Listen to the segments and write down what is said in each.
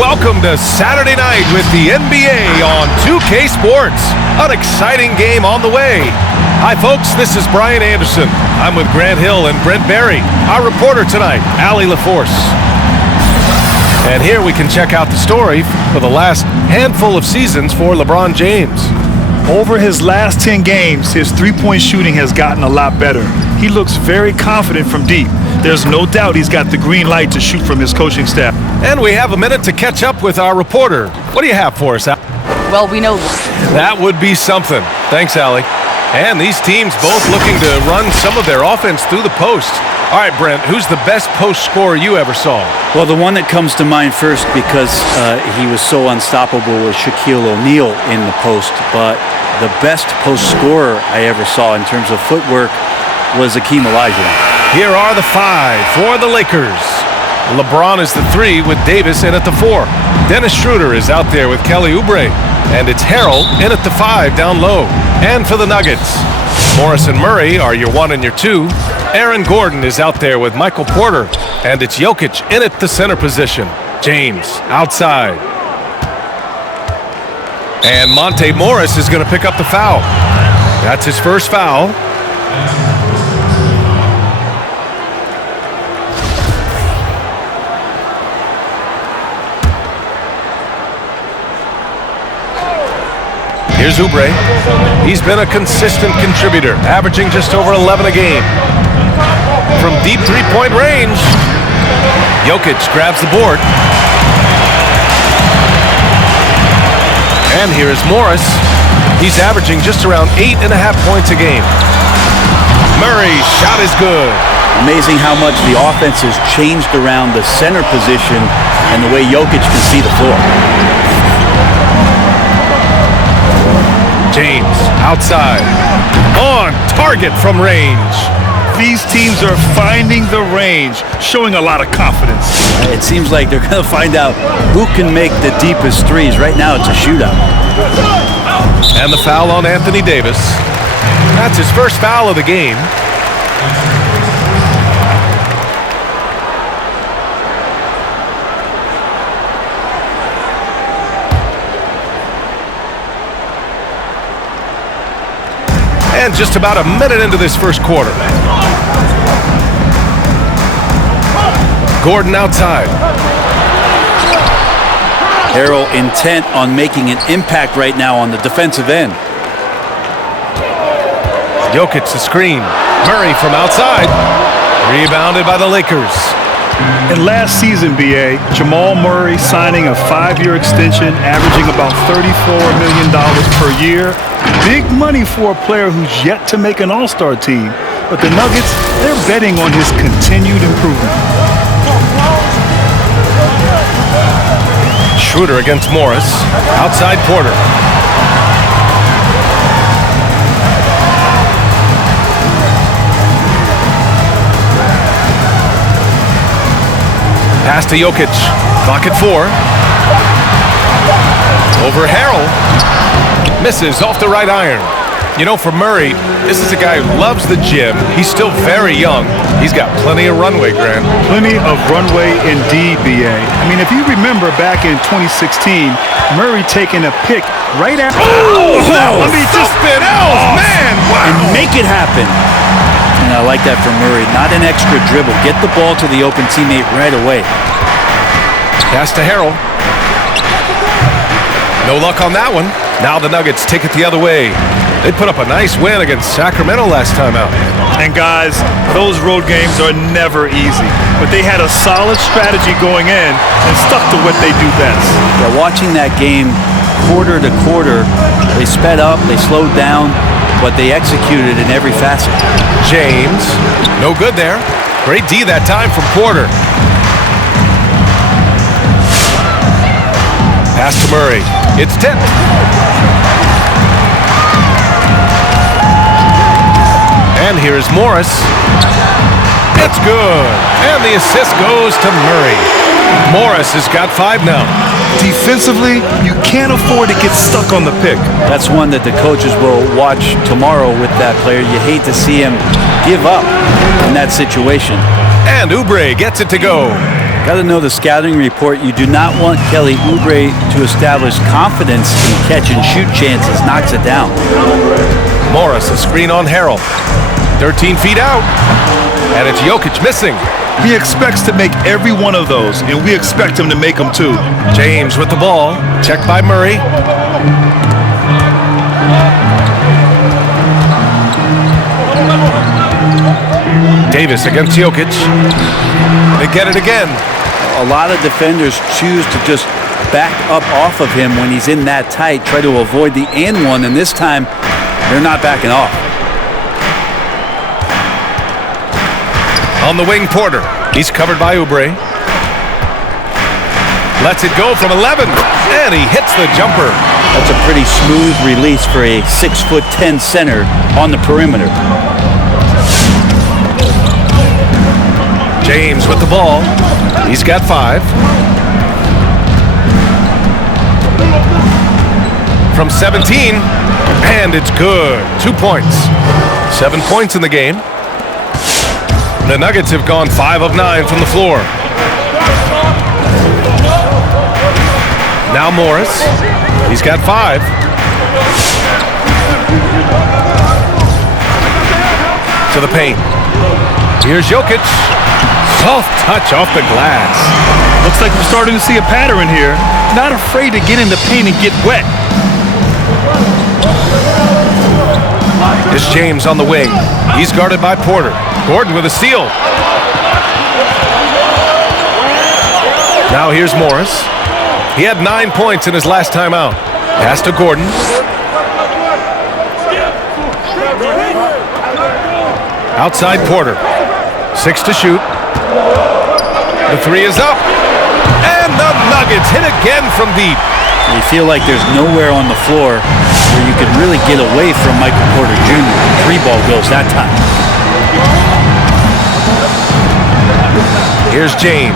welcome to Saturday night with the NBA on 2K Sports. An exciting game on the way. Hi folks, this is Brian Anderson. I'm with Grant Hill and Brent Barry. Our reporter tonight, Allie LaForce. And here we can check out the story for the last handful of seasons for LeBron James. Over his last 10 games, his three-point shooting has gotten a lot better. He looks very confident from deep. There's no doubt he's got the green light to shoot from his coaching staff. And we have a minute to catch up with our reporter. What do you have for us, Al? Well, we know that would be something. Thanks, Allie. And these teams both looking to run some of their offense through the post. All right, Brent, who's the best post scorer you ever saw? Well, the one that comes to mind first because he was so unstoppable was Shaquille O'Neal in the post. But the best post scorer I ever saw in terms of footwork was Hakeem Olajuwon. Here are the five for the Lakers. LeBron is the three with Davis in at the four. Dennis Schroeder is out there with Kelly Oubre. And it's Harrell in at the five down low. And for the Nuggets, Morris and Murray are your one and your two. Aaron Gordon is out there with Michael Porter. And it's Jokic in at the center position. James outside. And Monte Morris is going to pick up the foul. That's his first foul. Here's Oubre. He's been a consistent contributor, averaging just over 11 a game. From deep three-point range, Jokic grabs the board. And here is Morris. He's averaging just around 8.5 points a game. Murray's shot is good. Amazing how much the offense has changed around the center position and the way Jokic can see the floor. James outside, on target from range. These teams are finding the range, showing a lot of confidence. It seems like they're going to find out who can make the deepest threes. Right now it's a shootout. And the foul on Anthony Davis. That's his first foul of the game. And just about a minute into this first quarter. Gordon outside. Harrell intent on making an impact right now on the defensive end. Jokic the screen. Murray from outside. Rebounded by the Lakers. In last season, B.A., Jamal Murray signing a 5-year extension, averaging about $34 million per year. Big money for a player who's yet to make an all-star team. But the Nuggets, they're betting on his continued improvement. Schroeder against Morris. Outside Porter. Pass to Jokic. Clock at 4. Over Harrell. Misses off the right iron. You know, for Murray, this is a guy who loves the gym. He's still very young. He's got plenty of runway, Grant. Plenty of runway indeed, B.A. I mean, if you remember back in 2016, Murray taking a pick right after. Oh, that was something else, man! Wow. And make it happen. And I like that from Murray. Not an extra dribble. Get the ball to the open teammate right away. Pass to Harrell. No luck on that one. Now the Nuggets take it the other way. They put up a nice win against Sacramento last time out. And guys, those road games are never easy. But they had a solid strategy going in and stuck to what they do best. Yeah, watching that game quarter to quarter, they sped up, they slowed down, but they executed in every facet. James, no good there. Great D that time from Porter. Pass to Murray. It's tipped. And here's Morris. It's good. And the assist goes to Murray. Morris has got 5 now. Defensively, you can't afford to get stuck on the pick. That's one that the coaches will watch tomorrow with that player. You hate to see him give up in that situation. And Oubre gets it to go. Got to know the scouting report. You do not want Kelly Oubre to establish confidence in catch-and-shoot chances. Knocks it down. Morris, a screen on Harrell. 13 feet out. And it's Jokic missing. He expects to make every one of those, and we expect him to make them too. James with the ball. Checked by Murray. Davis against Jokic. They get it again. A lot of defenders choose to just back up off of him when he's in that tight, try to avoid the and one, and this time they're not backing off. On the wing, Porter. He's covered by Oubre. Lets it go from 11, and he hits the jumper. That's a pretty smooth release for a 6'10" center on the perimeter. James with the ball. He's got 5. From 17, and it's good. 2 points. 7 points in the game. The Nuggets have gone 5 of 9 from the floor. Now Morris. He's got 5. To the paint. Here's Jokic. Soft touch off the glass. Looks like we're starting to see a pattern here. Not afraid to get in the paint and get wet. Here's James on the wing. He's guarded by Porter. Gordon with a steal. Now here's Morris. He had 9 points in his last time out. Pass to Gordon. Outside Porter. 6 to shoot. The 3 is up. And the Nuggets hit again from deep. You feel like there's nowhere on the floor where you can really get away from Michael Porter Jr. 3 ball goes that time. Here's James.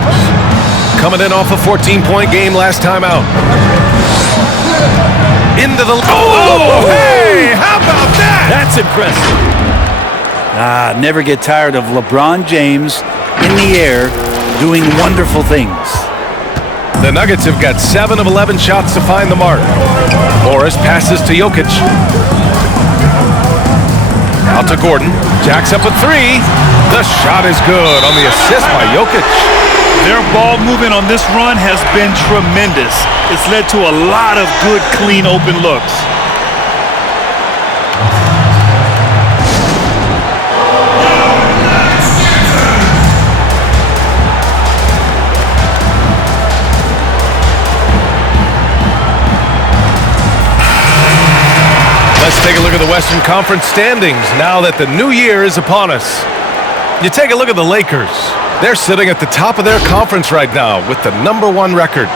Coming in off a 14-point game last time out. Into the... Oh, hey! How about that? That's impressive. Never get tired of LeBron James in the air doing wonderful things. The Nuggets have got 7 of 11 shots to find the mark. Morris passes to Jokic. Out to Gordon. Jacks up a 3. The shot is good on the assist by Jokic. Their ball movement on this run has been tremendous. It's led to a lot of good, clean, open looks. Let's take a look at the Western Conference standings now that the new year is upon us. You take a look at the Lakers. They're sitting at the top of their conference right now with the #1 record.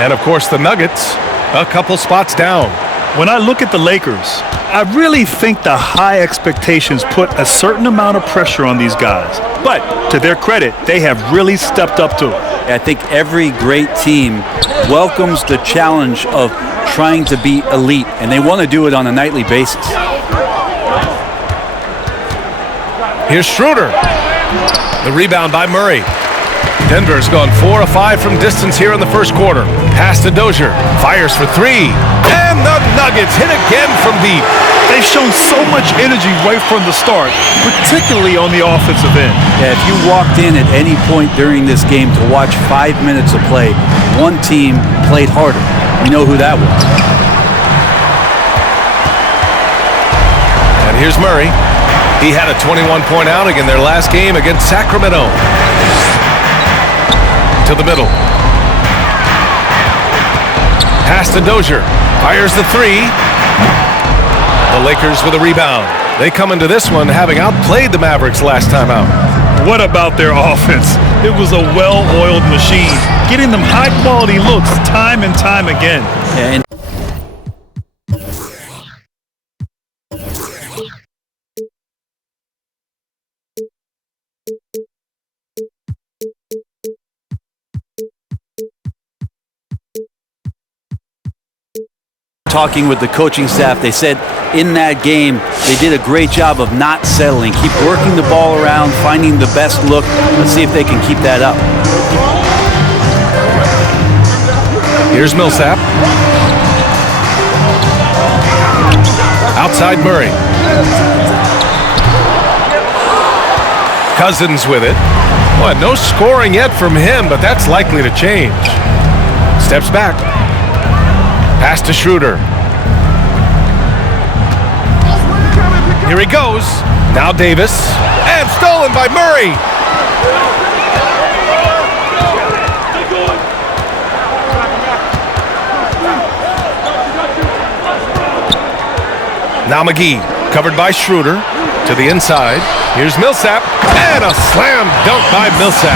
And, of course, the Nuggets a couple spots down. When I look at the Lakers, I really think the high expectations put a certain amount of pressure on these guys. But to their credit, they have really stepped up to it. I think every great team welcomes the challenge of trying to be elite, and they want to do it on a nightly basis. Here's Schroeder. The rebound by Murray. Denver's gone 4 of 5 from distance here in the first quarter. Pass to Dozier. Fires for 3. And the Nuggets hit again from deep. They've shown so much energy right from the start, particularly on the offensive end. Yeah, if you walked in at any point during this game to watch 5 minutes of play, one team played harder. We know who that was. And here's Murray. He had a 21-point outing in their last game against Sacramento. To the middle. Pass to Dozier. Fires the 3. The Lakers with a rebound. They come into this one having outplayed the Mavericks last time out. What about their offense? It was a well-oiled machine, getting them high-quality looks time and time again. And talking with the coaching staff, they said in that game they did a great job of not settling, keep working the ball around, finding the best look. Let's see if they can keep that up. Here's Millsap. Outside Murray. Cousins with it. Well, no scoring yet from him, but that's likely to change. Steps back. Pass to Schroeder. Here he goes. Now Davis. And stolen by Murray. Now McGee, covered by Schroeder, to the inside. Here's Millsap, and a slam dunk by Millsap.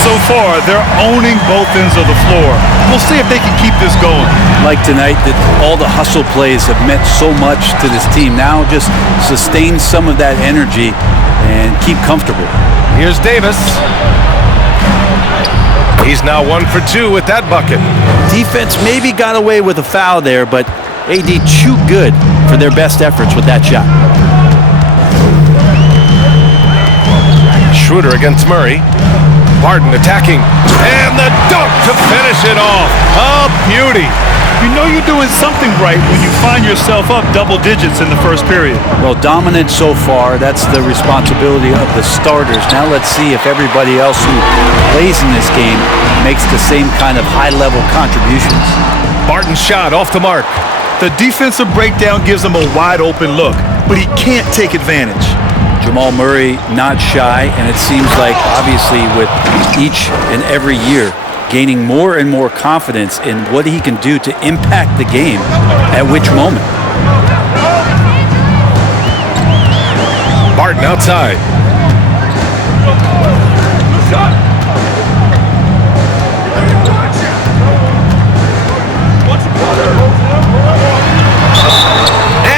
So far, they're owning both ends of the floor. We'll see if they can keep this going. Like tonight, that all the hustle plays have meant so much to this team. Now just sustain some of that energy and keep comfortable. Here's Davis. He's now 1 for 2 with that bucket. Defense maybe got away with a foul there, but AD too good for their best efforts with that shot. Schroeder against Murray. Barton attacking. And the dunk to finish it off. A beauty. You know you're doing something right when you find yourself up double digits in the first period. Well, dominant so far. That's the responsibility of the starters. Now let's see if everybody else who plays in this game makes the same kind of high-level contributions. Barton's shot off the mark. The defensive breakdown gives him a wide-open look, but he can't take advantage. Jamal Murray not shy, and it seems like obviously with each and every year gaining more and more confidence in what he can do to impact the game at which moment. Barton outside.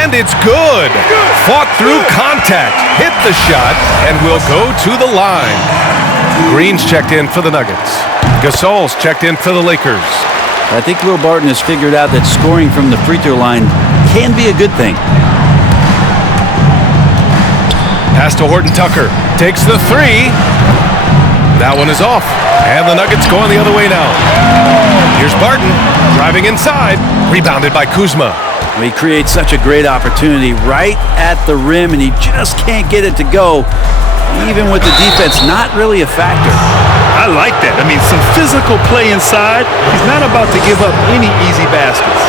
And it's good. Fought through contact, hit the shot, and will go to the line. Green's checked in for the Nuggets. Gasol's checked in for the Lakers. I think Will Barton has figured out that scoring from the free throw line can be a good thing. Pass to Horton Tucker. Takes the three. That one is off. And the Nuggets going the other way now. Here's Barton driving inside. Rebounded by Kuzma. He creates such a great opportunity right at the rim, and he just can't get it to go, even with the defense not really a factor. I like that. I mean, some physical play inside. He's not about to give up any easy baskets.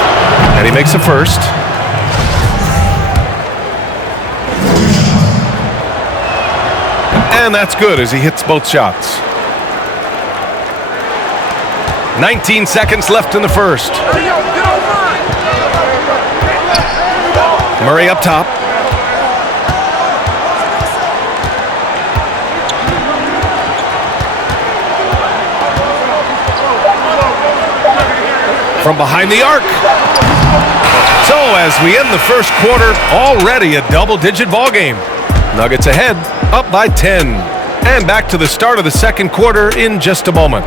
And he makes a first. And that's good as he hits both shots. 19 seconds left in the first. Murray up top. From behind the arc. So as we end the first quarter, already a double-digit ball game. Nuggets ahead, up by 10. And back to the start of the second quarter in just a moment.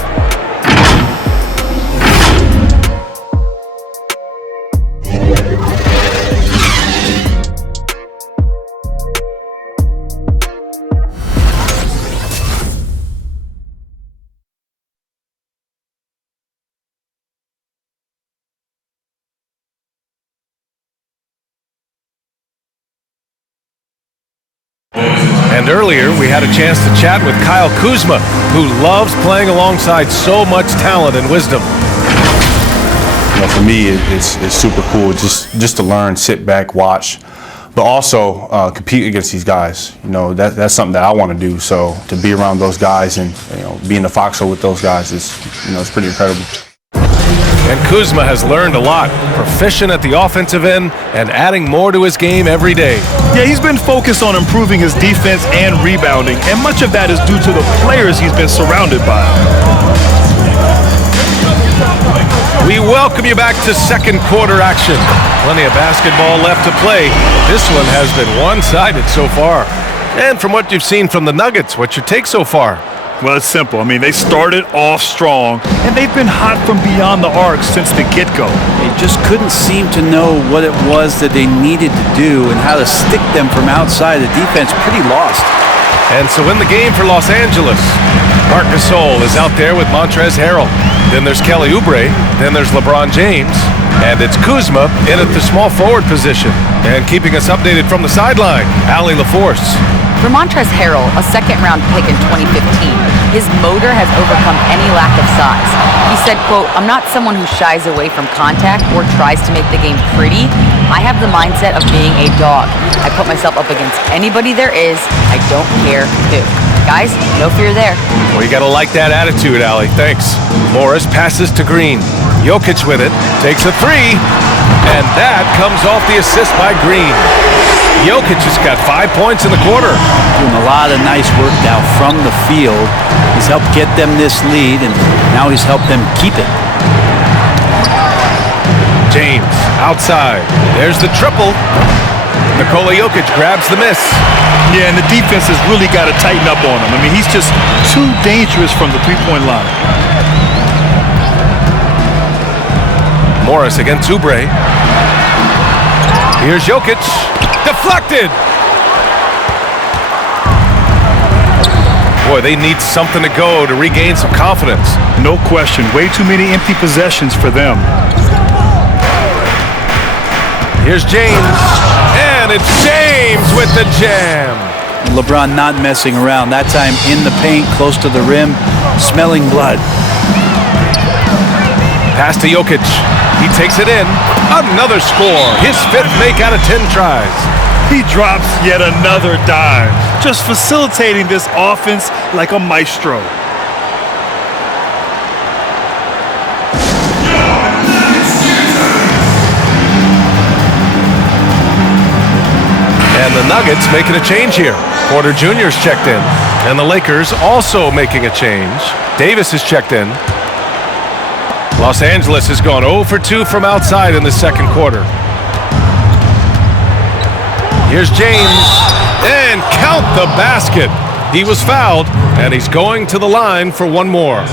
And earlier, we had a chance to chat with Kyle Kuzma, who loves playing alongside so much talent and wisdom. You know, for me, it's super cool just to learn, sit back, watch, but also compete against these guys. You know, that's something that I want to do. So to be around those guys and be in the foxhole with those guys is it's pretty incredible. And Kuzma has learned a lot, proficient at the offensive end and adding more to his game every day. Yeah, he's been focused on improving his defense and rebounding, and much of that is due to the players he's been surrounded by. We welcome you back to second quarter action. Plenty of basketball left to play. This one has been one-sided so far. And from what you've seen from the Nuggets, what's your take so far? Well, it's simple. I mean, they started off strong, and they've been hot from beyond the arc since the get-go. They just couldn't seem to know what it was that they needed to do and how to stick them from outside. The defense pretty lost. And so in the game for Los Angeles, Marc Gasol is out there with Montrezl Harrell. Then there's Kelly Oubre. Then there's LeBron James. And it's Kuzma in at the small forward position. And keeping us updated from the sideline, Allie LaForce. For Montrezl Harrell, a second-round pick in 2015, his motor has overcome any lack of size. He said, quote, "I'm not someone who shies away from contact or tries to make the game pretty. I have the mindset of being a dog. I put myself up against anybody there is. I don't care who." Guys, no fear there. Well, you got to like that attitude, Allie. Thanks. Morris passes to Green. Jokic with it. Takes a three. And that comes off the assist by Green. Jokic has got 5 points in the quarter. Doing a lot of nice work now from the field. He's helped get them this lead, and now he's helped them keep it. James outside. There's the triple. Nikola Jokic grabs the miss. Yeah, and the defense has really got to tighten up on him. I mean, he's just too dangerous from the three-point line. Morris against Oubre. Here's Jokic. Deflected! Boy, they need something to go to regain some confidence. No question. Way too many empty possessions for them. Here's James. And it's James with the jam. LeBron not messing around. That time in the paint, close to the rim, smelling blood. Pass to Jokic. He takes it in. Another score. His 5th make out of 10 tries. He drops yet another dime, just facilitating this offense like a maestro. And the Nuggets making a change here. Porter Jr.'s checked in. And the Lakers also making a change. Davis is checked in. Los Angeles has gone 0 for 2 from outside in the second quarter. Here's James. And count the basket. He was fouled, and he's going to the line for one more.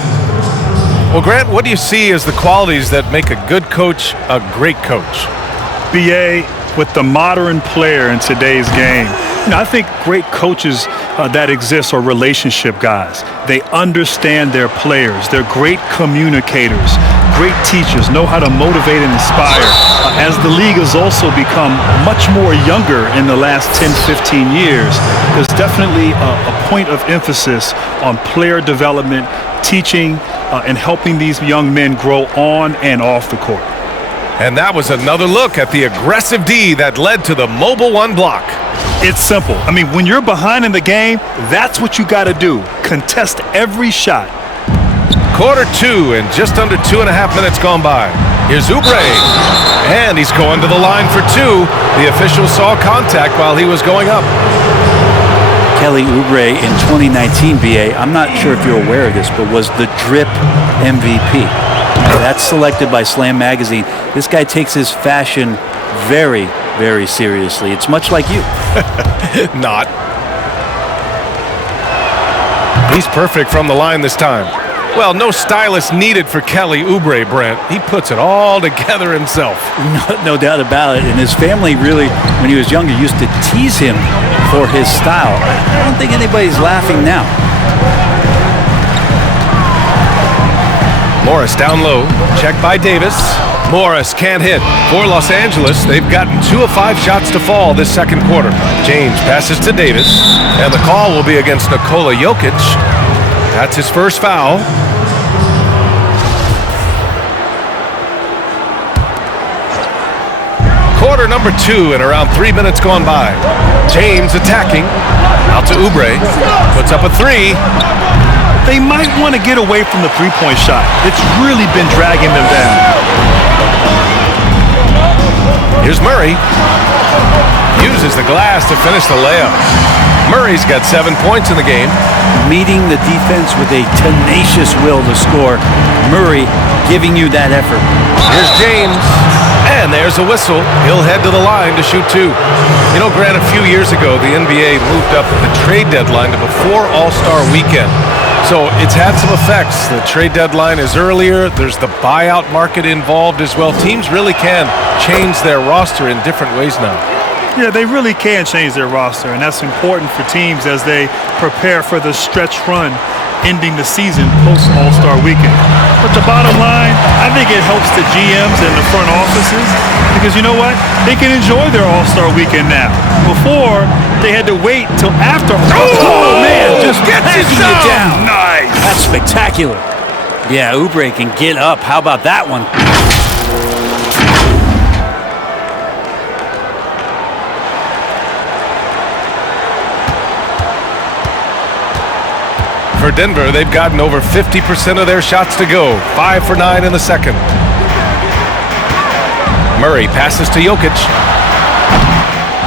Well, Grant, what do you see as the qualities that make a good coach a great coach? BA, with the modern player in today's game, I think great coaches that exist are relationship guys. They understand their players. They're great communicators, great teachers, know how to motivate and inspire. As the league has also become much more younger in the last 10, 15 years, there's definitely a point of emphasis on player development, teaching, and helping these young men grow on and off the court. And that was another look at the aggressive D that led to the mobile one block. It's simple. I mean, when you're behind in the game, that's what you got to do. Contest every shot. Quarter 2 and just under 2.5 minutes gone by. Here's Oubre. And he's going to the line for 2. The official saw contact while he was going up. Kelly Oubre in 2019, BA, I'm not sure if you're aware of this, but was the drip MVP. That's selected by Slam Magazine. This guy takes his fashion very, very seriously. It's much like you. Not. He's perfect from the line this time. Well, no stylist needed for Kelly Oubre, Brent. He puts it all together himself. No doubt about it. And his family really, when he was younger, used to tease him for his style. I don't think anybody's laughing now. Morris down low, checked by Davis. Morris can't hit. For Los Angeles, they've gotten 2 of 5 shots to fall this second quarter. James passes to Davis, and the call will be against Nikola Jokic. That's his first foul. Quarter number 2 and around 3 minutes gone by. James attacking. Out to Oubre. Puts up a 3. They might want to get away from the three-point shot. It's really been dragging them down. Here's Murray. Uses the glass to finish the layup. Murray's got 7 points in the game. Meeting the defense with a tenacious will to score. Murray giving you that effort. Here's James. And there's a whistle. He'll head to the line to shoot 2. You know, Grant, a few years ago, the NBA moved up the trade deadline to before All-Star Weekend. So it's had some effects. The trade deadline is earlier. There's the buyout market involved as well. Teams really can change their roster in different ways now. Yeah, they really can change their roster, and that's important for teams as they prepare for the stretch run ending the season post-All-Star weekend. But the bottom line, I think it helps the GMs and the front offices because you know what? They can enjoy their All-Star weekend now. Before, they had to wait till after. Oh man, just Gets it packing it down. Nice. That's spectacular. Yeah, Oubre can get up. How about that one? For Denver, they've gotten over 50% of their shots to go. 5 for 9 in the second. Murray passes to Jokic.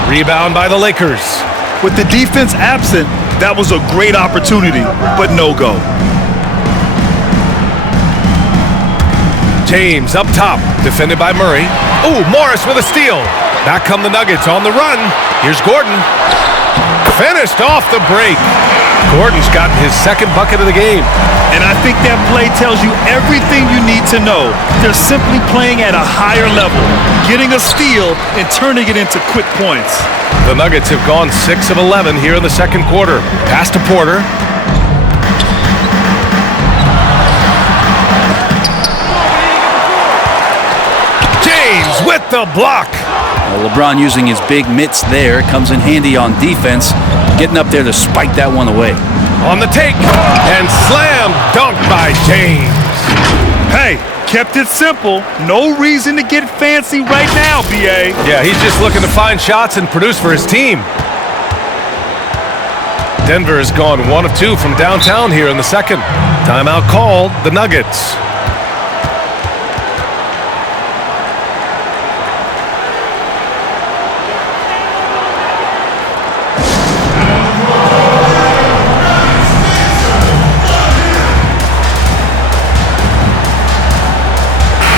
Rebound by the Lakers. With the defense absent, that was a great opportunity, but no go. James up top, defended by Murray. Ooh, Morris with a steal. Back come the Nuggets on the run. Here's Gordon. Finished off the break. Gordon's gotten his second bucket of the game. And I think that play tells you everything you need to know. They're simply playing at a higher level, getting a steal and turning it into quick points. The Nuggets have gone 6 of 11 here in the second quarter. Pass to Porter. James with the block. Well, LeBron using his big mitts there comes in handy on defense, getting up there to spike that one away. On the take, and slam dunk by James. Hey, kept it simple. No reason to get fancy right now, BA. Yeah, he's just looking to find shots and produce for his team. Denver has gone 1 of 2 from downtown here in the second. Timeout called, the Nuggets.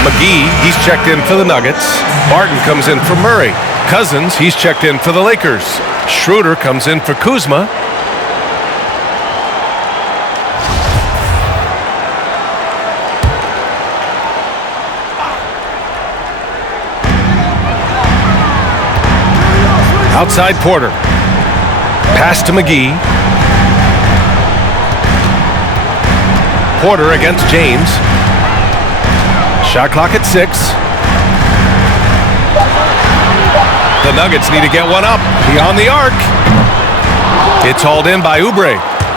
McGee, he's checked in for the Nuggets. Barton comes in for Murray. Cousins, he's checked in for the Lakers. Schroeder comes in for Kuzma. Outside Porter. Pass to McGee. Porter against James. Shot clock at 6. The Nuggets need to get one up beyond the arc. It's hauled in by Oubre.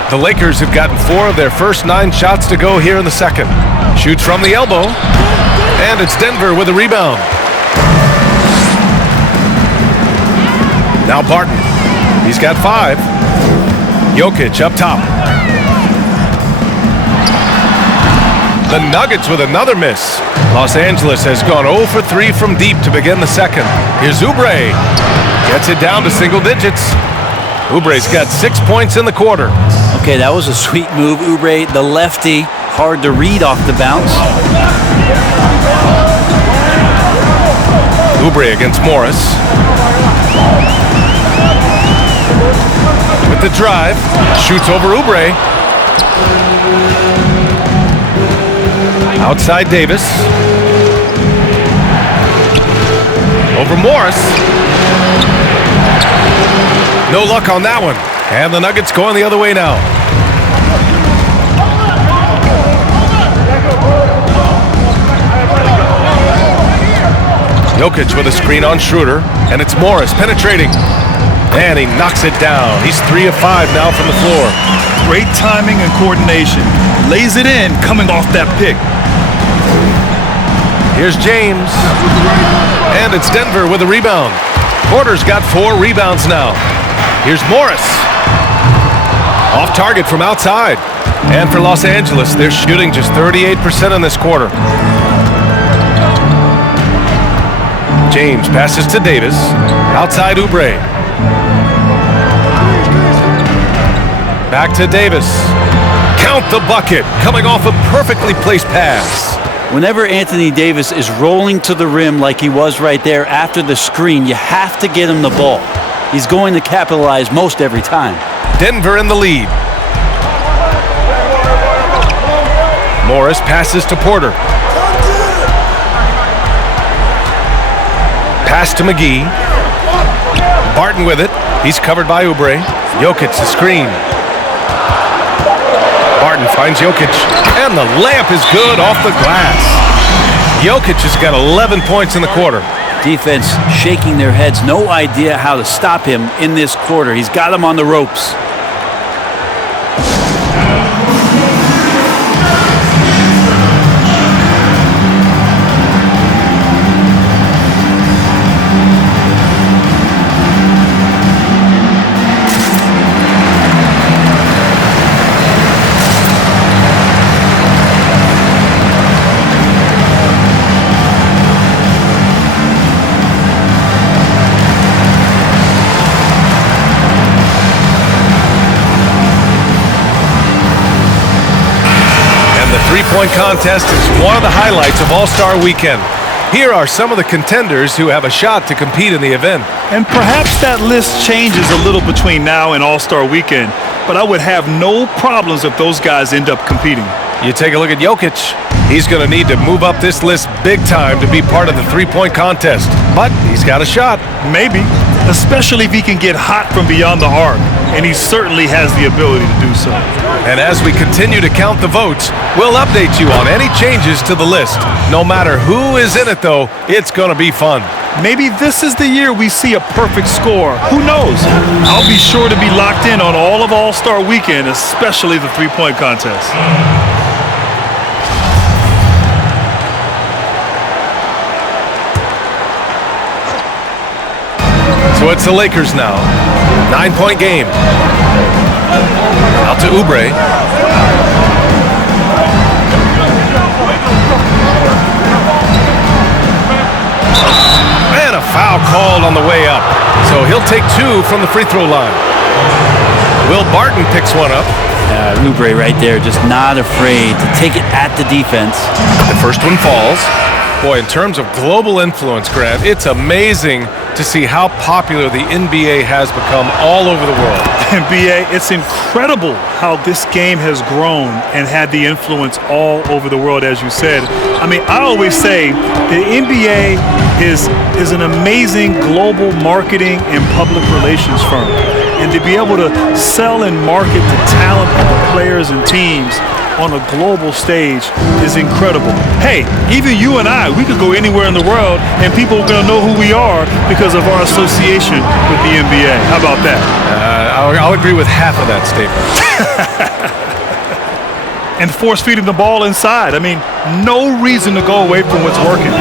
The Lakers have gotten 4 of their first 9 shots to go here in the second. Shoots from the elbow. And it's Denver with a rebound. Now Barton. He's got 5. Jokic up top. The Nuggets with another miss. Los Angeles has gone 0 for 3 from deep to begin the second. Here's Oubre. Gets it down to single digits. Oubre's got 6 points in the quarter. Okay, that was a sweet move. Oubre, the lefty, hard to read off the bounce. Oubre against Morris. With the drive. Shoots over Oubre. Outside Davis. Over Morris. No luck on that one. And the Nuggets going the other way now. Jokic with a screen on Schroeder. And it's Morris penetrating. And he knocks it down. He's 3 of 5 now from the floor. Great timing and coordination. Lays it in coming off that pick. Here's James. And it's Denver with a rebound. Porter's got 4 rebounds now. Here's Morris. Off target from outside. And for Los Angeles, they're shooting just 38% in this quarter. James passes to Davis. Outside Oubre. Back to Davis. Count the bucket. Coming off a perfectly placed pass. Whenever Anthony Davis is rolling to the rim like he was right there after the screen, you have to get him the ball. He's going to capitalize most every time. Denver in the lead. Morris passes to Porter. Pass to McGee. Barton with it. He's covered by Oubre. Jokic the screen. Barton finds Jokic, and the layup is good off the glass. Jokic has got 11 points in the quarter. Defense shaking their heads, no idea how to stop him in this quarter. He's got him on the ropes. Three-point contest is one of the highlights of All-Star Weekend. Here are some of the contenders who have a shot to compete in the event. And perhaps that list changes a little between now and All-Star Weekend, but I would have no problems if those guys end up competing. You take a look at Jokic. He's going to need to move up this list big time to be part of the three-point contest, but he's got a shot. Maybe, especially if he can get hot from beyond the arc, and he certainly has the ability to do so. And as we continue to count the votes, we'll update you on any changes to the list. No matter who is in it, though, it's going to be fun. Maybe this is the year we see a perfect score. Who knows? I'll be sure to be locked in on all of All-Star Weekend, especially the three-point contest. So it's the Lakers now. 9-point game. Out to Oubre. And a foul called on the way up. So he'll take two from the free throw line. Will Barton picks one up. Oubre right there, just not afraid to take it at the defense. The first one falls. Boy, in terms of global influence, Grant, it's amazing to see how popular the NBA has become all over the world. NBA, it's incredible how this game has grown and had the influence all over the world, as you said. I mean, I always say the NBA is an amazing global marketing and public relations firm. And to be able to sell and market the talent of the players and teams on a global stage is incredible. Hey, even you and I, we could go anywhere in the world and people are going to know who we are because of our association with the NBA. How about that? I'll agree with half of that statement. And force feeding the ball inside. I mean, no reason to go away from what's working.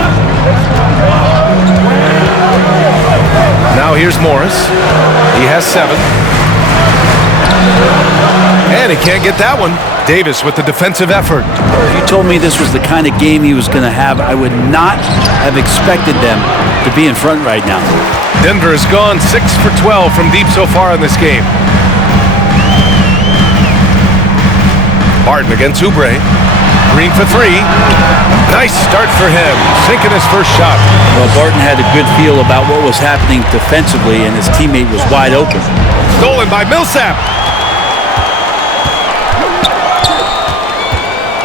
Now here's Morris. He has 7. And he can't get that one. Davis with the defensive effort. If you told me this was the kind of game he was going to have, I would not have expected them to be in front right now. Denver has gone 6 for 12 from deep so far in this game. Barton against Oubre. Green for 3. Nice start for him. Sinking his first shot. Well, Barton had a good feel about what was happening defensively, and his teammate was wide open. Stolen by Millsap.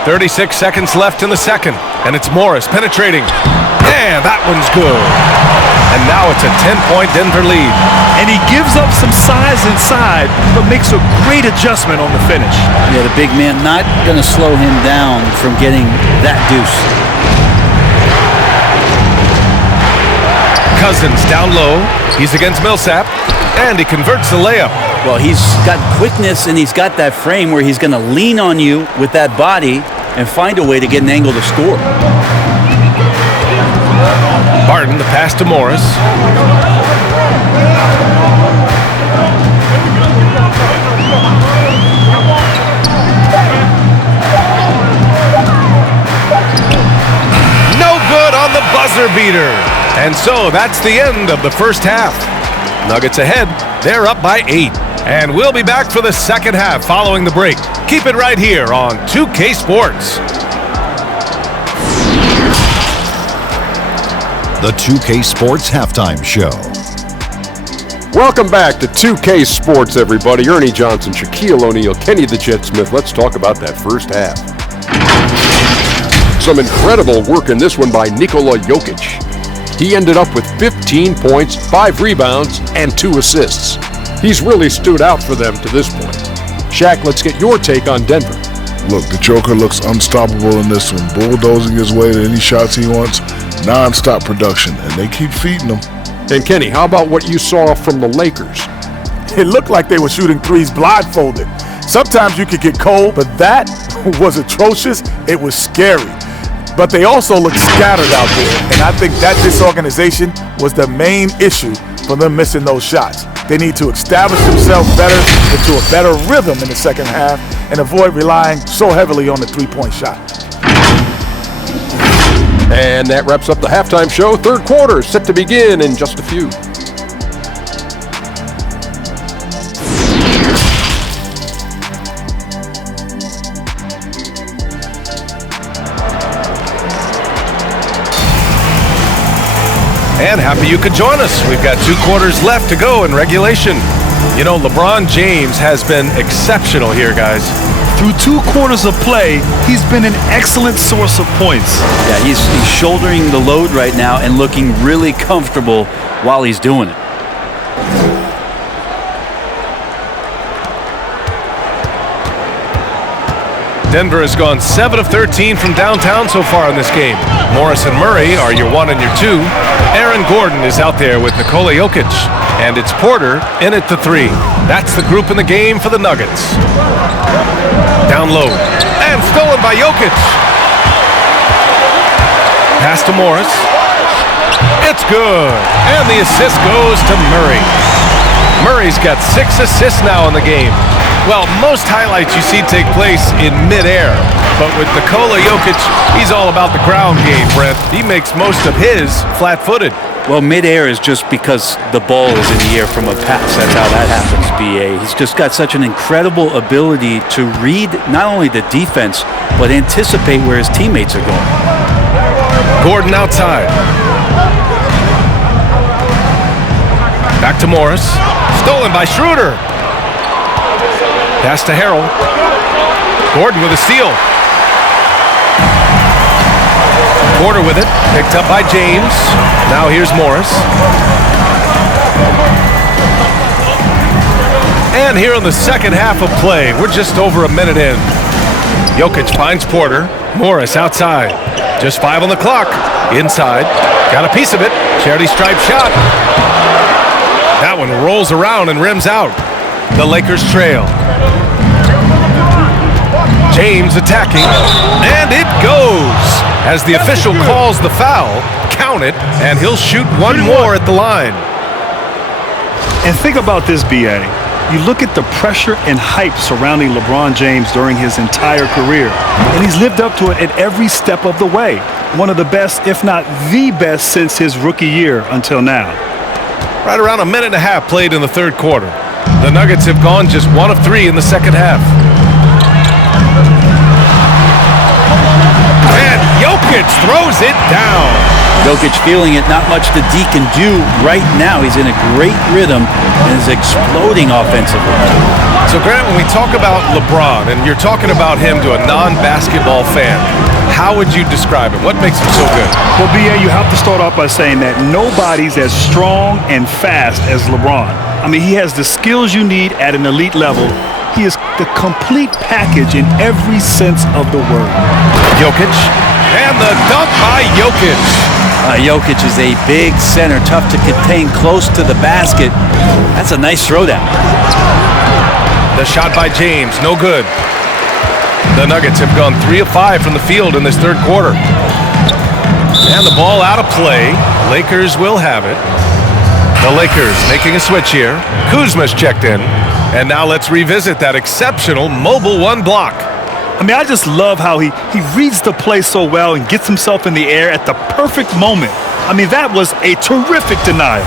36 seconds left in the second, and it's Morris penetrating. And that one's good. And now it's a 10-point Denver lead. And he gives up some size inside, but makes a great adjustment on the finish. Yeah, the big man not going to slow him down from getting that deuce. Cousins down low. He's against Millsap, and he converts the layup. Well, he's got quickness, and he's got that frame where he's going to lean on you with that body and find a way to get an angle to score. Barton, the pass to Morris. No good on the buzzer beater. And so that's the end of the first half. Nuggets ahead. They're up by 8. And we'll be back for the second half following the break. Keep it right here on 2K Sports. The 2K Sports Halftime Show. Welcome back to 2K Sports, everybody. Ernie Johnson, Shaquille O'Neal, Kenny the Jet Smith. Let's talk about that first half. Some incredible work in this one by Nikola Jokic. He ended up with 15 points, 5 rebounds, and 2 assists. He's really stood out for them to this point. Shaq, let's get your take on Denver. Look, the Joker looks unstoppable in this one, bulldozing his way to any shots he wants, non-stop production, and they keep feeding him. And Kenny, how about what you saw from the Lakers? It looked like they were shooting threes blindfolded. Sometimes you could get cold, but that was atrocious. It was scary. But they also looked scattered out there, and I think that disorganization was the main issue for them missing those shots. They need to establish themselves better into a better rhythm in the second half and avoid relying so heavily on the three-point shot. And that wraps up the halftime show. Third quarter set to begin in just a few. And happy you could join us. We've got 2 quarters left to go in regulation. You know, LeBron James has been exceptional here, guys. Through 2 quarters of play, he's been an excellent source of points. Yeah, he's shouldering the load right now and looking really comfortable while he's doing it. Denver has gone 7 of 13 from downtown so far in this game. Morris and Murray are your 1 and your 2. Aaron Gordon is out there with Nikola Jokic. And it's Porter in at the 3. That's the group in the game for the Nuggets. Down low. And stolen by Jokic. Pass to Morris. It's good. And the assist goes to Murray. Murray's got 6 assists now in the game. Well, most highlights you see take place in midair. But with Nikola Jokic, he's all about the ground game, Brent. He makes most of his flat-footed. Well, midair is just because the ball is in the air from a pass. That's how that happens, B.A. He's just got such an incredible ability to read not only the defense, but anticipate where his teammates are going. Gordon outside. Back to Morris. Stolen by Schroeder. Pass to Harrell. Gordon with a steal. Porter with it. Picked up by James. Now here's Morris. And here in the second half of play, we're just over a minute in. Jokic finds Porter. Morris outside. Just 5 on the clock. Inside. Got a piece of it. Charity stripe shot. That one rolls around and rims out. The Lakers trail. James attacking, and it goes. As the official calls the foul, count it, and he'll shoot 1 more at the line. And think about this, B.A. You look at the pressure and hype surrounding LeBron James during his entire career, and he's lived up to it at every step of the way. One of the best, if not the best, since his rookie year until now. Right around a minute and a half played in the third quarter. The Nuggets have gone just 1 of 3 in the second half. And Jokic throws it down. Jokic feeling it, not much that D can do right now. He's in a great rhythm and is exploding offensively. So, Grant, when we talk about LeBron, and you're talking about him to a non-basketball fan, how would you describe him? What makes him so good? Well, B.A., you have to start off by saying that nobody's as strong and fast as LeBron. I mean, he has the skills you need at an elite level. He is the complete package in every sense of the word. Jokic, and the dunk by Jokic. Jokic is a big center, tough to contain close to the basket. That's a nice throwdown. The shot by James, no good. The Nuggets have gone 3 of 5 from the field in this third quarter. And the ball out of play. Lakers will have it. The Lakers making a switch here. Kuzma's checked in. And now let's revisit that exceptional mobile 1 block. I mean, I just love how he reads the play so well and gets himself in the air at the perfect moment. I mean, that was a terrific denial.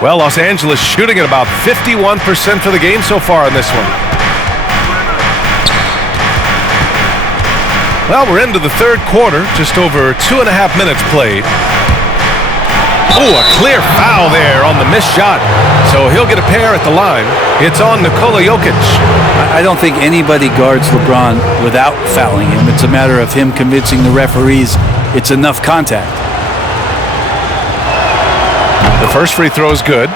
Well, Los Angeles shooting at about 51% for the game so far in this one. Well, we're into the third quarter, just over 2.5 minutes played. Oh, a clear foul there on the missed shot. So he'll get a pair at the line. It's on Nikola Jokic. I don't think anybody guards LeBron without fouling him. It's a matter of him convincing the referees it's enough contact. The first free throw is good.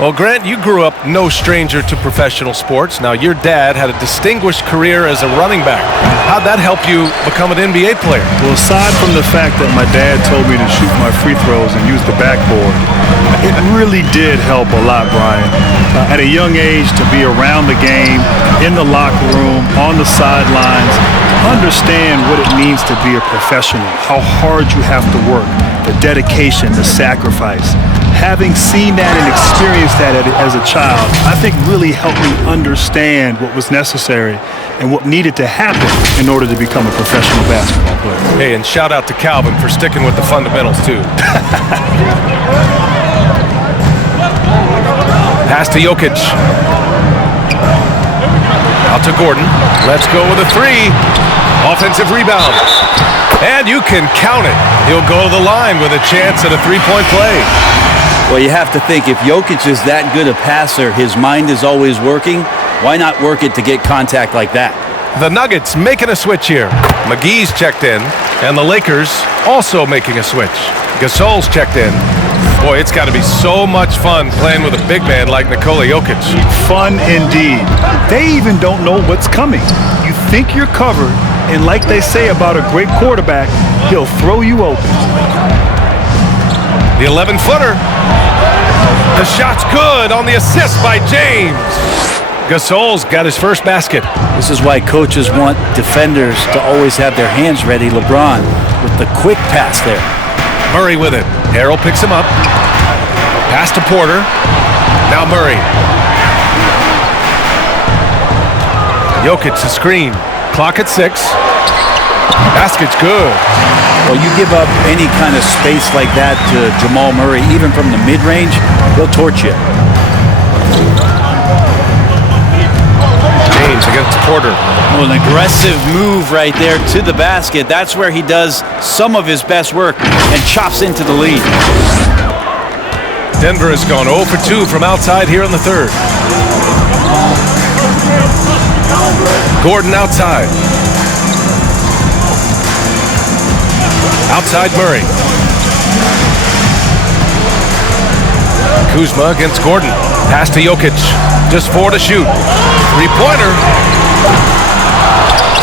Well, Grant, you grew up no stranger to professional sports. Now, your dad had a distinguished career as a running back. How'd that help you become an NBA player? Well, aside from the fact that my dad told me to shoot my free throws and use the backboard, it really did help a lot, Brian. At a young age, to be around the game, in the locker room, on the sidelines, understand what it means to be a professional, how hard you have to work, the dedication, the sacrifice. Having seen that and experienced that as a child, I think really helped me understand what was necessary and what needed to happen in order to become a professional basketball player. Hey, and shout out to Calvin for sticking with the fundamentals, too. Pass to Jokic. Out to Gordon. Let's go with a three. Offensive rebound. And you can count it. He'll go to the line with a chance at a three-point play. Well, you have to think if Jokic is that good a passer, his mind is always working. Why not work it to get contact like that? The Nuggets making a switch here. McGee's checked in, and the Lakers also making a switch. Gasol's checked in. Boy, it's got to be so much fun playing with a big man like Nikola Jokic. Fun indeed. They even don't know what's coming. You think you're covered, and like they say about a great quarterback, he'll throw you open. The 11-footer. The shot's good on the assist by James. Gasol's got his first basket. This is why coaches want defenders to always have their hands ready. LeBron with the quick pass there. Murray with it. Harrell picks him up. Pass to Porter. Now Murray. Jokic the screen. Clock at 6. Basket's good. Well, you give up any kind of space like that to Jamal Murray, even from the mid-range, he'll torch you. James against Porter. Well, an aggressive move right there to the basket. That's where he does some of his best work and chops into the lead. Denver has gone 0 for 2 from outside here in the third. Gordon outside. Outside Murray. Kuzma against Gordon. Pass to Jokic. Just 4 to shoot. Three-pointer.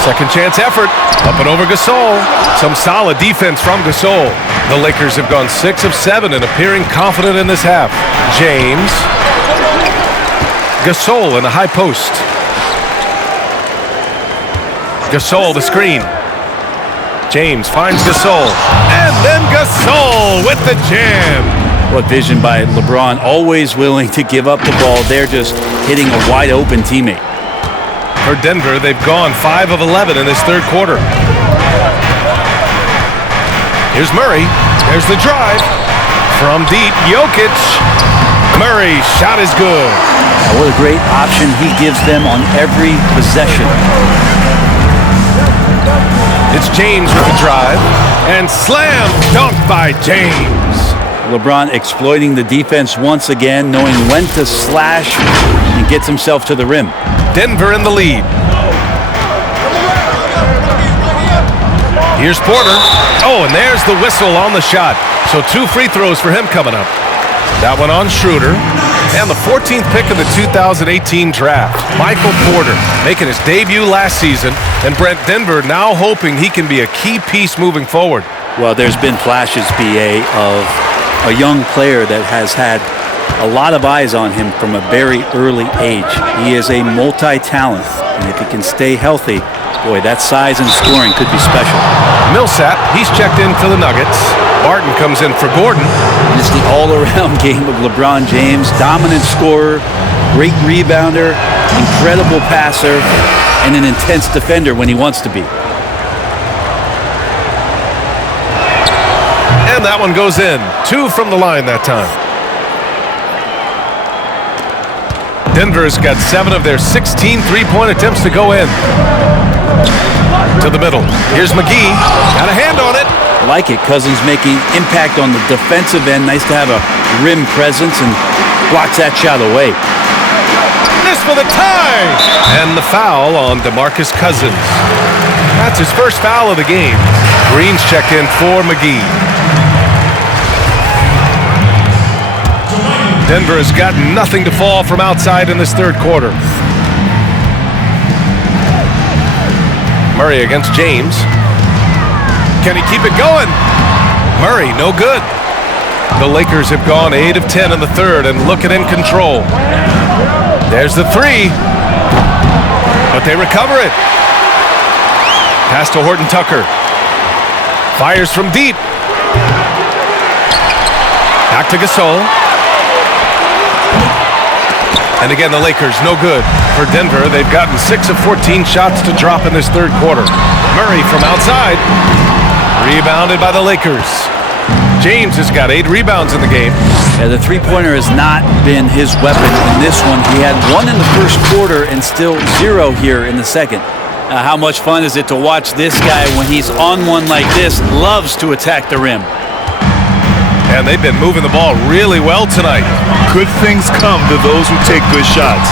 Second chance effort. Up and over Gasol. Some solid defense from Gasol. The Lakers have gone 6 of 7 and appearing confident in this half. James. Gasol in the high post. Gasol the screen. James finds Gasol. And then Gasol with the jam. What vision by LeBron, always willing to give up the ball. They're just hitting a wide open teammate. For Denver, they've gone 5 of 11 in this third quarter. Here's Murray. There's the drive. From deep, Jokic. Murray, shot is good. What a great option he gives them on every possession. It's James with the drive. And slam dunk by James. LeBron exploiting the defense once again, knowing when to slash and gets himself to the rim. Denver in the lead. Here's Porter. Oh, and there's the whistle on the shot. So 2 free throws for him coming up. That one on Schroeder. And the 14th pick of the 2018 draft, Michael Porter, making his debut last season. And Brent, Denver now hoping he can be a key piece moving forward. Well, there's been flashes, B.A., of a young player that has had a lot of eyes on him from a very early age. He is a multi-talent, and if he can stay healthy, boy, that size and scoring could be special. Millsap, he's checked in for the Nuggets. Barton comes in for Gordon. It's the all-around game of LeBron James. Dominant scorer, great rebounder, incredible passer, and an intense defender when he wants to be. And that one goes in. 2 from the line that time. Denver has got 7 of their 16 three-point attempts to go in. To the middle. Here's McGee. Got a hand on it. Like it. Cousins making impact on the defensive end. Nice to have a rim presence and blocks that shot away. This for the tie! And the foul on DeMarcus Cousins. That's his first foul of the game. Green's checked in for McGee. Denver has got nothing to fall from outside in this third quarter. Murray against James. Can he keep it going? Murray, no good. The Lakers have gone 8 of 10 in the third and looking in control. There's the three, but they recover it. Pass to Horton Tucker. Fires from deep. Back to Gasol. And again, the Lakers, no good. For Denver, they've gotten 6 of 14 shots to drop in this third quarter. Murray from outside. Rebounded by the Lakers. James has got 8 rebounds in the game. Yeah, the three-pointer has not been his weapon in this one. He had 1 in the first quarter and still 0 here in the second. How much fun is it to watch this guy when he's on one like this? Loves to attack the rim. And they've been moving the ball really well tonight. Good things come to those who take good shots.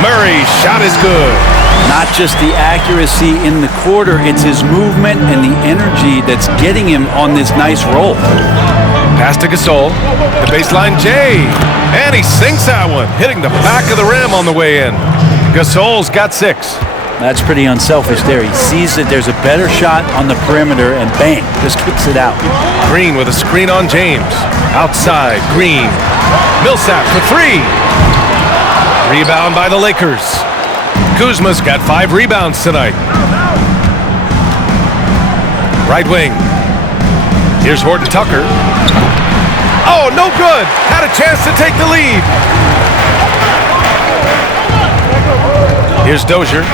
Murray's shot is good. Not just the accuracy in the quarter, it's his movement and the energy that's getting him on this nice roll. Pass to Gasol. The baseline J. And he sinks that one, hitting the back of the rim on the way in. Gasol's got 6. That's pretty unselfish there. He sees that there's a better shot on the perimeter and bang, just kicks it out. Green with a screen on James. Outside, Green. Millsap for 3. Rebound by the Lakers. Kuzma's got 5 rebounds tonight. Right wing. Here's Horton Tucker. Oh, no good. Had a chance to take the lead. Here's Dozier.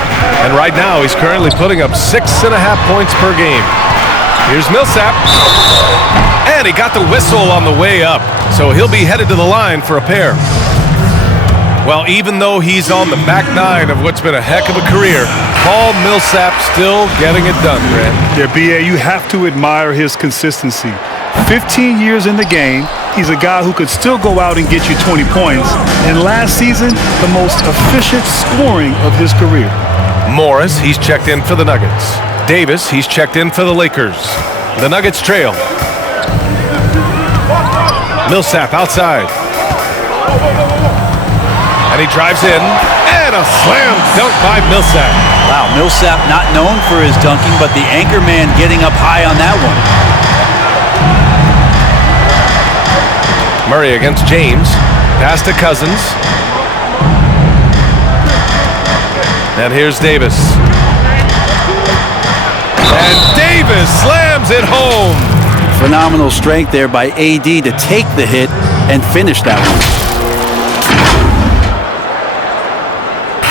And right now, he's currently putting up 6.5 points per game. Here's Millsap. And he got the whistle on the way up. So he'll be headed to the line for a pair. Well, even though he's on the back 9 of what's been a heck of a career, Paul Millsap still getting it done, Grant. Yeah, B.A., you have to admire his consistency. 15 years in the game, he's a guy who could still go out and get you 20 points. And last season, the most efficient scoring of his career. Morris, he's checked in for the Nuggets. Davis, he's checked in for the Lakers. The Nuggets trail. Millsap outside. And he drives in, and a slam dunk by Millsap. Wow, Millsap not known for his dunking, but the anchor man getting up high on that one. Murray against James. Pass to Cousins. And here's Davis. And Davis slams it home. Phenomenal strength there by AD to take the hit and finish that one.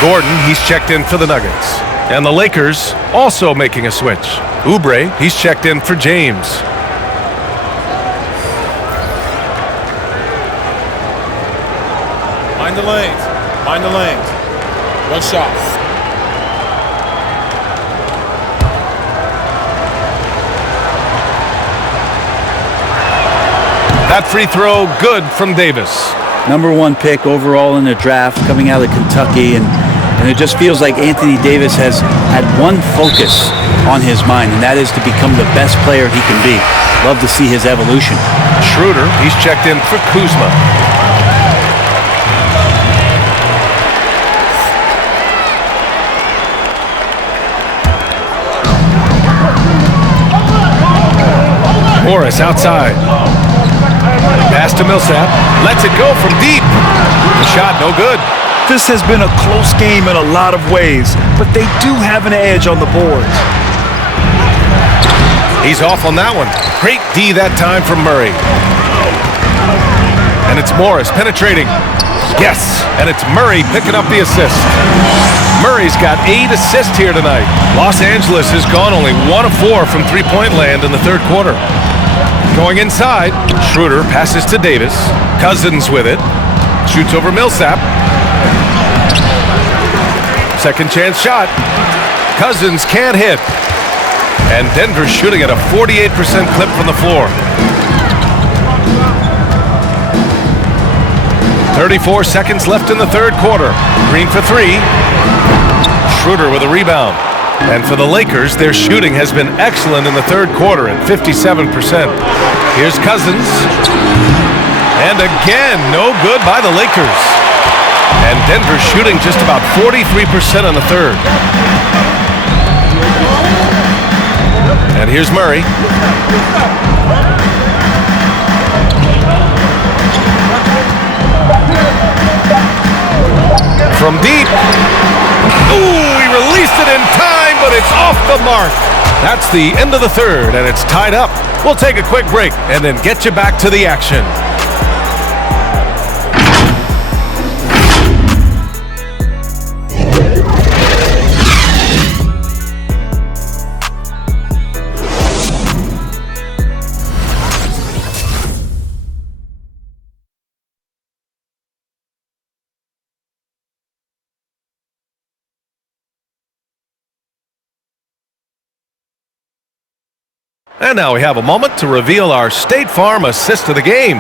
Gordon, he's checked in for the Nuggets. And the Lakers also making a switch. Oubre, he's checked in for James. Mind the lanes. Mind the lanes. One shot. That free throw good from Davis. Number 1 pick overall in the draft coming out of Kentucky, and it just feels like Anthony Davis has had one focus on his mind, and that is to become the best player he can be. Love to see his evolution. Schroeder, he's checked in for Kuzma. Morris outside. Pass to Millsap. Lets it go from deep. The shot no good. This has been a close game in a lot of ways, but they do have an edge on the boards. He's off on that one. Great D that time from Murray. And it's Morris penetrating. Yes, and it's Murray picking up the assist. Murray's got 8 assists here tonight. Los Angeles has gone only 1 of 4 from three-point land in the third quarter. Going inside, Schroeder passes to Davis. Cousins with it. Shoots over Millsap. Second chance shot. Cousins can't hit. And Denver's shooting at a 48% clip from the floor. 34 seconds left in the third quarter. Green for three. Schroeder with a rebound. And for the Lakers, their shooting has been excellent in the third quarter at 57%. Here's Cousins. And again, no good by the Lakers. And Denver shooting just about 43% in the third. And here's Murray. From deep. Ooh, he released it in time, but it's off the mark. That's the end of the third, and it's tied up. We'll take a quick break and then get you back to the action. And now we have a moment to reveal our State Farm assist of the game.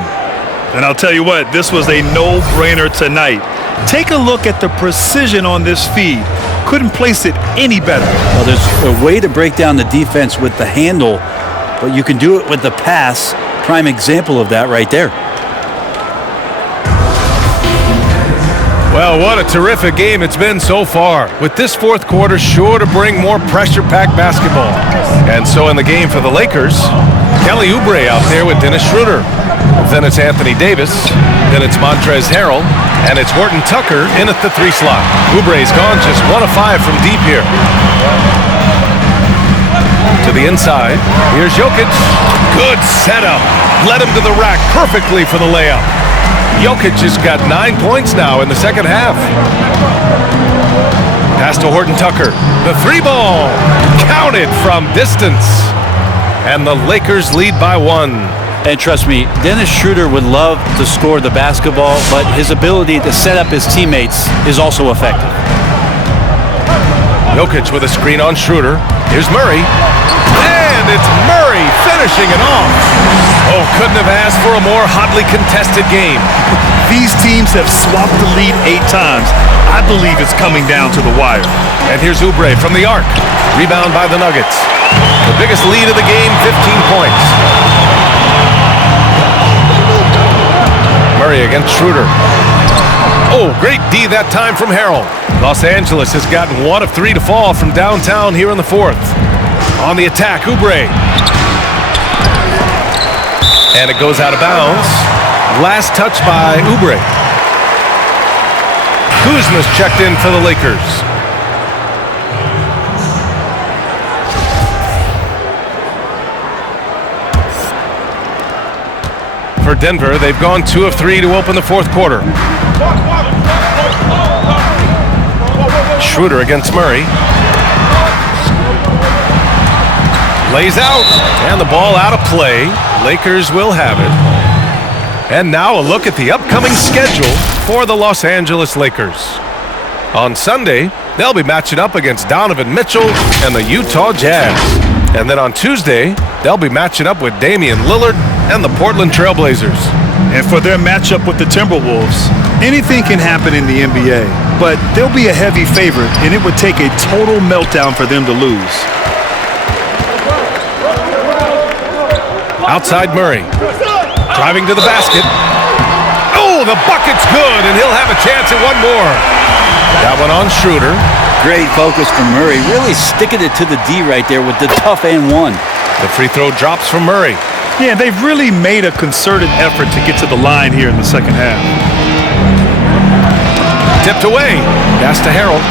And I'll tell you what, this was a no-brainer tonight. Take a look at the precision on this feed. Couldn't place it any better. Well, there's a way to break down the defense with the handle, but you can do it with the pass. Prime example of that right there. Well, what a terrific game it's been so far, with this fourth quarter sure to bring more pressure-packed basketball. And so in the game for the Lakers, Kelly Oubre out there with Dennis Schroeder. Then it's Anthony Davis, then it's Montrezl Harrell, and it's Horton Tucker in at the 3 slot. Oubre's gone just 1 of 5 from deep here. To the inside, here's Jokic. Good setup. Led him to the rack perfectly for the layup. Jokic has got 9 points now in the second half. Pass to Horton Tucker. The 3-ball. Counted from distance. And the Lakers lead by 1. And trust me, Dennis Schroeder would love to score the basketball, but his ability to set up his teammates is also effective. Jokic with a screen on Schroeder. Here's Murray. And it's Murray finishing it off. Oh, couldn't have asked for a more hotly contested game. These teams have swapped the lead 8 times. I believe it's coming down to the wire. And here's Oubre from the arc. Rebound by the Nuggets. The biggest lead of the game, 15 points. Murray against Schroeder. Oh, great D that time from Harrell. Los Angeles has gotten 1 of 3 to fall from downtown here in the fourth. On the attack, Oubre. And it goes out of bounds. Last touch by Oubre. Kuzma's checked in for the Lakers. For Denver, they've gone 2 of 3 to open the fourth quarter. Schroeder against Murray. Lays out, and the ball out of play. Lakers will have it. And now a look at the upcoming schedule for the Los Angeles Lakers. On Sunday, they'll be matching up against Donovan Mitchell and the Utah Jazz. And then on Tuesday, they'll be matching up with Damian Lillard and the Portland Trail Blazers. And for their matchup with the Timberwolves, anything can happen in the NBA, but they'll be a heavy favorite, and it would take a total meltdown for them to lose. Outside Murray. Driving to the basket. Oh, the bucket's good, and he'll have a chance at one more. That one on Schroeder. Great focus from Murray. Really sticking it to the D right there with the tough and one. The free throw drops from Murray. Yeah, they've really made a concerted effort to get to the line here in the second half. Tipped away. Pass to Harrell.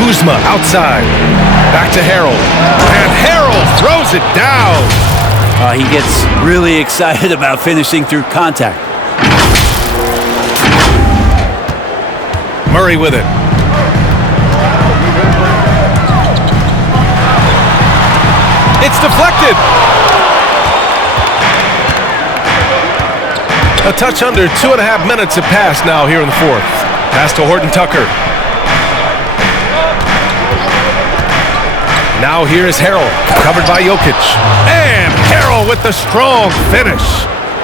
Kuzma outside. Back to Harrell. And Harrell throws it down. He gets really excited about finishing through contact. Murray with it. It's deflected. A touch under 2.5 minutes have passed now here in the fourth. Pass to Horton Tucker. Now here is Harrell, covered by Jokic. And Harrell with the strong finish.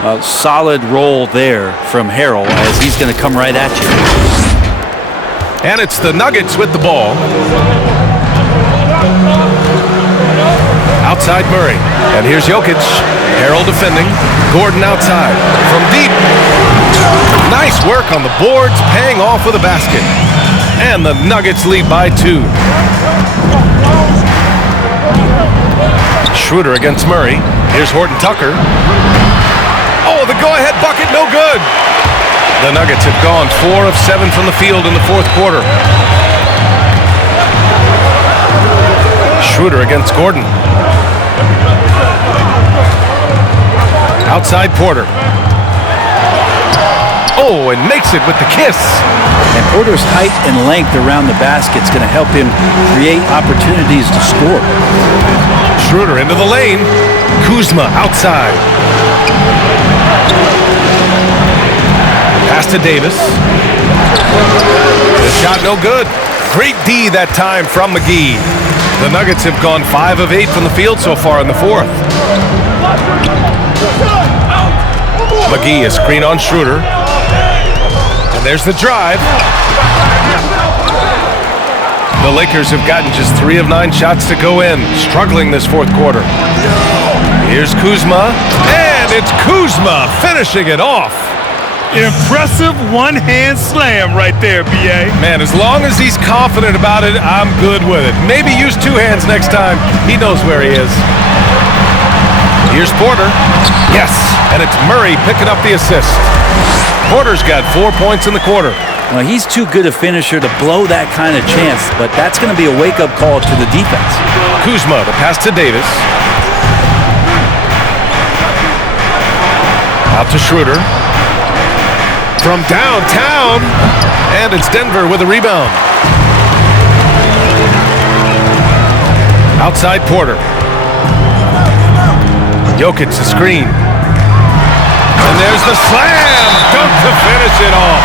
A solid roll there from Harrell as he's going to come right at you. And it's the Nuggets with the ball. Outside Murray. And here's Jokic. Harrell defending. Gordon outside. From deep. Nice work on the boards, paying off with a basket. And the Nuggets lead by 2. Schroeder against Murray. Here's Horton Tucker. Oh, the go-ahead bucket, no good. The Nuggets have gone 4 of 7 from the field in the fourth quarter. Schroeder against Gordon. Outside Porter. Oh, and makes it with the kiss. And Porter's height and length around the basket is going to help him create opportunities to score. Schroeder into the lane. Kuzma outside. Pass to Davis. The shot no good. Great D that time from McGee. The Nuggets have gone 5 of 8 from the field so far in the fourth. McGee a screen on Schroeder. And there's the drive. The Lakers have gotten just 3 of 9 shots to go in, struggling this fourth quarter. Here's Kuzma, and it's Kuzma finishing it off. Impressive one-hand slam right there, B.A. Man, as long as he's confident about it, I'm good with it. Maybe use 2 hands next time. He knows where he is. Here's Porter. Yes, and it's Murray picking up the assist. Porter's got 4 points in the quarter. Well, he's too good a finisher to blow that kind of chance, but that's going to be a wake-up call to the defense. Kuzma, the pass to Davis. Out to Schroeder. From downtown, and it's Denver with a rebound. Outside Porter. Jokic the screen. And there's the slam! Dunk to finish it off.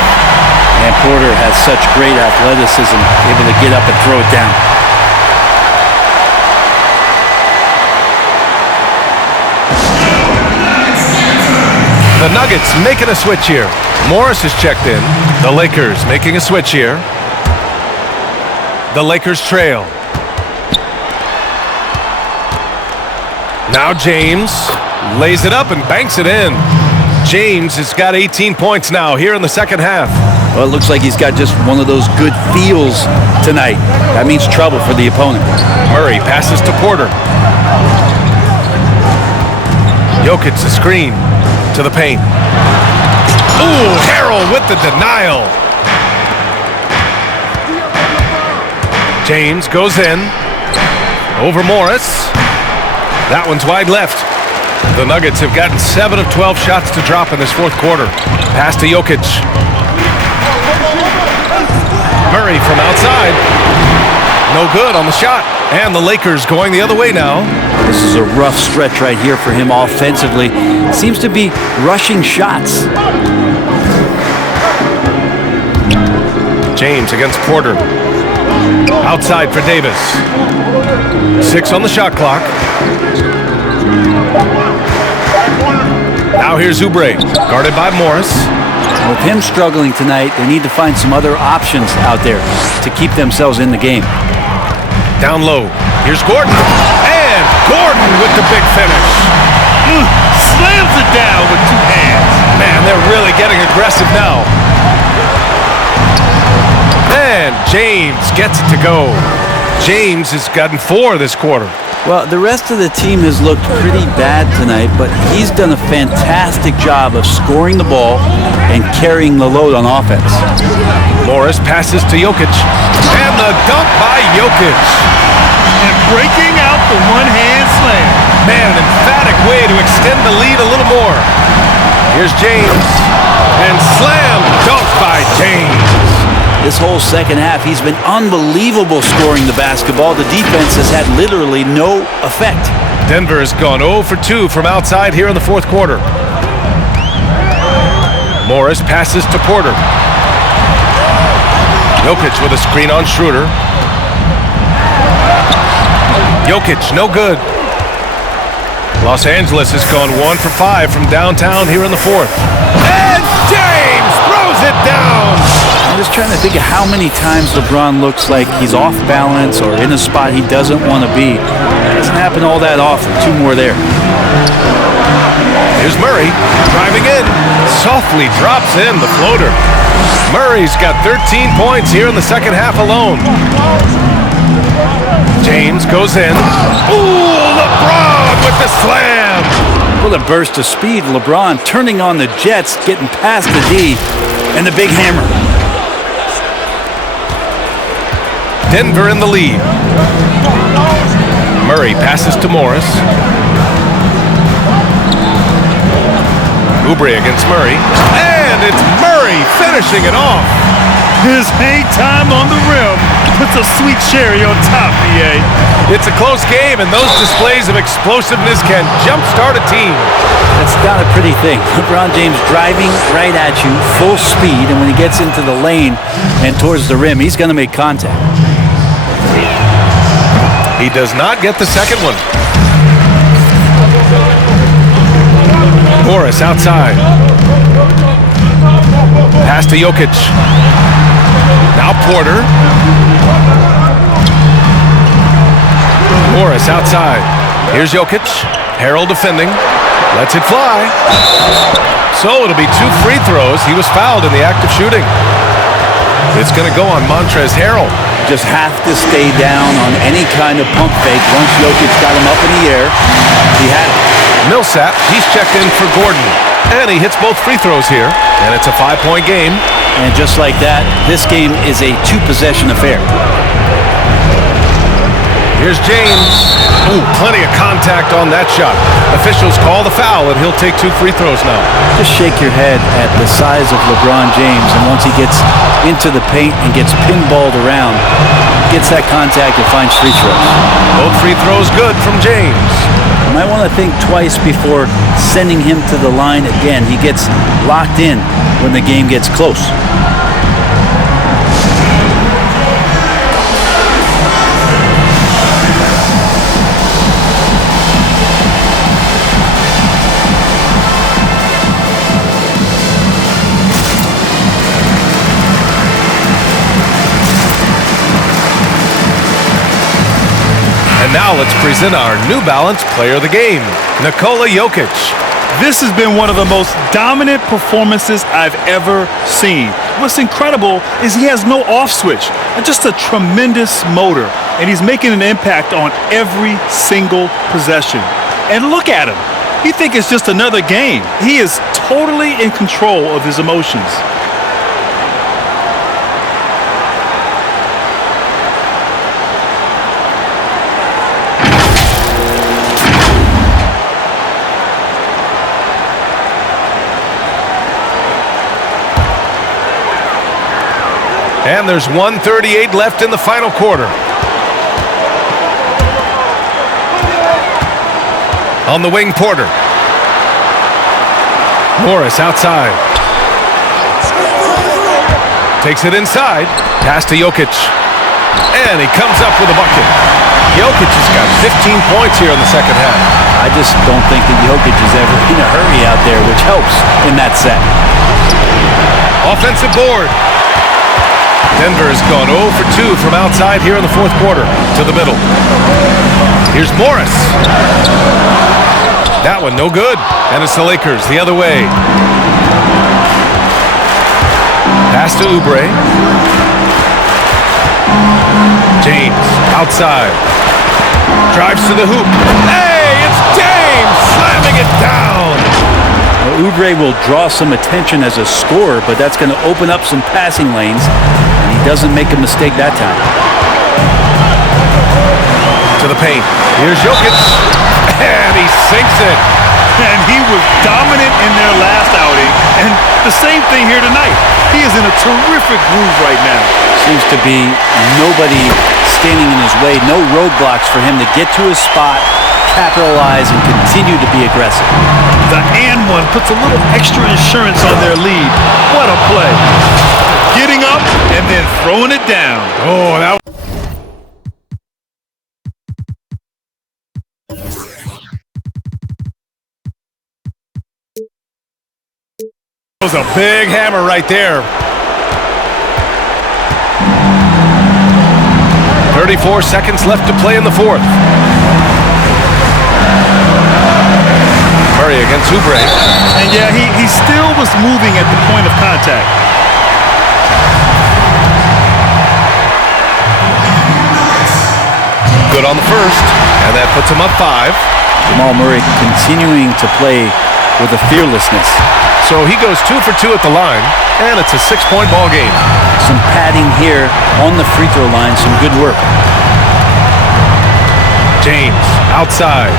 And Porter has such great athleticism, able to get up and throw it down. The Nuggets making a switch here. Morris is checked in. The Lakers making a switch here. The Lakers trail. Now James lays it up and banks it in. James has got 18 points now here in the second half. Well, it looks like he's got just one of those good feels tonight. That means trouble for the opponent. Murray passes to Porter. Jokic the screen to the paint. Ooh, Harrell with the denial. James goes in. Over Morris. That one's wide left. The Nuggets have gotten 7 of 12 shots to drop in this fourth quarter. Pass to Jokic. Murray from outside. No good on the shot. And the Lakers going the other way now. This is a rough stretch right here for him offensively. Seems to be rushing shots. James against Porter. Outside for Davis. 6 on the shot clock. Now here's Oubre, guarded by Morris. With him struggling tonight, they need to find some other options out there to keep themselves in the game. Down low. Here's Gordon. And Gordon with the big finish. Slams it down with 2 hands. Man, they're really getting aggressive now. And James gets it to go. James has gotten 4 this quarter. Well, the rest of the team has looked pretty bad tonight, but he's done a fantastic job of scoring the ball and carrying the load on offense. Morris passes to Jokic. And the dunk by Jokic. And breaking out the one-hand slam. Man, an emphatic way to extend the lead a little more. Here's James. And slam dunk by James. This whole second half, he's been unbelievable scoring the basketball. The defense has had literally no effect. Denver has gone 0 for 2 from outside here in the fourth quarter. Morris passes to Porter. Jokic with a screen on Schroeder. Jokic, no good. Los Angeles has gone 1 for 5 from downtown here in the fourth. And James throws it down. I'm just trying to think of how many times LeBron looks like he's off balance or in a spot he doesn't want to be. It doesn't happen all that often. 2 more there. Here's Murray driving in. Softly drops in the floater. Murray's got 13 points here in the second half alone. James goes in. Ooh, LeBron with the slam. With a burst of speed, LeBron turning on the Jets, getting past the D, and the big hammer. Denver in the lead. Murray passes to Morris. Oubre against Murray. And it's Murray finishing it off. His hang time on the rim puts a sweet cherry on top, BA. It's a close game, and those displays of explosiveness can jumpstart a team. That's not a pretty thing. LeBron James driving right at you, full speed, and when he gets into the lane and towards the rim, he's going to make contact. He does not get the second one. Morris outside. Pass to Jokic. Now Porter. Morris outside. Here's Jokic. Harrell defending. Lets it fly. So it'll be 2 free throws. He was fouled in the act of shooting. It's going to go on Montrezl Harrell. Just have to stay down on any kind of pump fake. Once Jokic got him up in the air, he had it. Millsap, he's checked in for Gordon. And he hits both free throws here. And it's a 5-point game. And just like that, this game is a 2-possession affair. Here's James. Ooh, plenty of contact on that shot. Officials call the foul, and he'll take 2 free throws now. Just shake your head at the size of LeBron James, and once he gets into the paint and gets pinballed around, gets that contact and finds free throws. Both free throws good from James. You might want to think twice before sending him to the line again. He gets locked in when the game gets close. Now let's present our New Balance Player of the Game, Nikola Jokic. This has been one of the most dominant performances I've ever seen. What's incredible is he has no off switch, just a tremendous motor, and he's making an impact on every single possession. And look at him. You think it's just another game. He is totally in control of his emotions. And there's 1:38 left in the final quarter. On the wing, Porter. Morris outside. Takes it inside. Pass to Jokic. And he comes up with a bucket. Jokic has got 15 points here in the second half. I just don't think that Jokic is ever in a hurry out there, which helps in that set. Offensive board. Denver has gone 0 for 2 from outside here in the fourth quarter to the middle. Here's Morris. That one no good. And it's the Lakers the other way. Pass to Oubre. James outside. Drives to the hoop. Hey, it's James slamming it down. Well, Oubre will draw some attention as a scorer, but that's going to open up some passing lanes. Doesn't make a mistake that time. To the paint. Here's Jokic. And he sinks it. And he was dominant in their last outing. And the same thing here tonight. He is in a terrific groove right now. Seems to be nobody standing in his way. No roadblocks for him to get to his spot, capitalize, and continue to be aggressive. The and one puts a little extra insurance on their lead. What a play. Getting up and then throwing it down. Oh, that That was a big hammer right there. 34 seconds left to play in the fourth. Murray against Oubre. And yeah, he still was moving at the point of contact. Good on the first, and that puts him up 5. Jamal Murray continuing to play with a fearlessness. So he goes 2 for 2 at the line, and it's a 6-point ball game. Some padding here on the free throw line, some good work. James outside.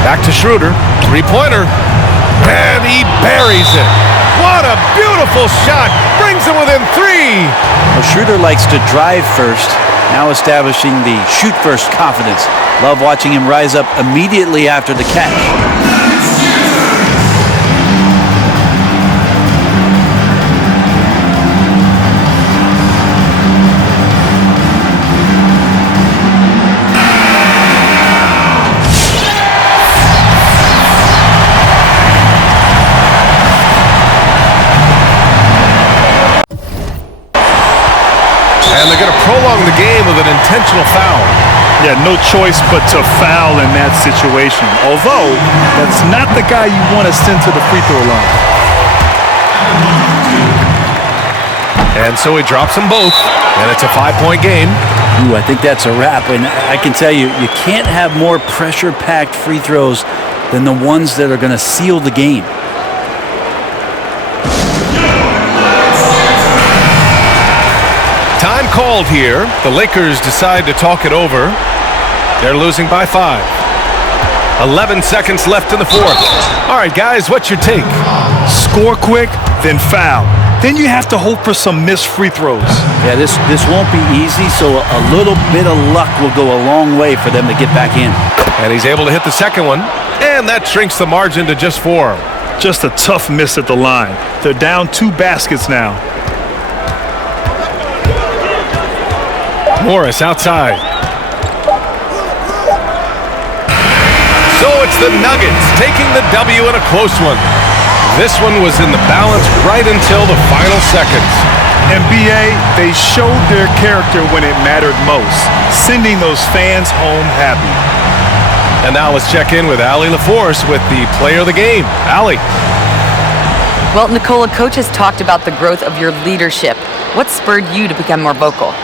Back to Schroeder, 3-pointer, and he buries it. What a beautiful shot, brings him within 3. Well, Schroeder likes to drive first, now establishing the shoot first confidence. Love watching him rise up immediately after the catch. And they're going to prolong the game with an intentional foul. Yeah, no choice but to foul in that situation. Although, that's not the guy you want to send to the free throw line. And so he drops them both, and it's a 5-point game. Ooh, I think that's a wrap. And I can tell you, you can't have more pressure-packed free throws than the ones that are going to seal the game. Time called here. The Lakers decide to talk it over. They're losing by 5. 11 seconds left in the fourth. All right, guys, what's your take? Score quick, then foul. Then you have to hope for some missed free throws. Yeah, this won't be easy, so a little bit of luck will go a long way for them to get back in. And he's able to hit the second one, and that shrinks the margin to just 4. Just a tough miss at the line. They're down 2 baskets now. Morris outside. So it's the Nuggets taking the W in a close one. This one was in the balance right until the final seconds. NBA, they showed their character when it mattered most, sending those fans home happy. And now let's check in with Allie LaForce with the player of the game. Allie. Well, Nikola, coach has talked about the growth of your leadership. What spurred you to become more vocal?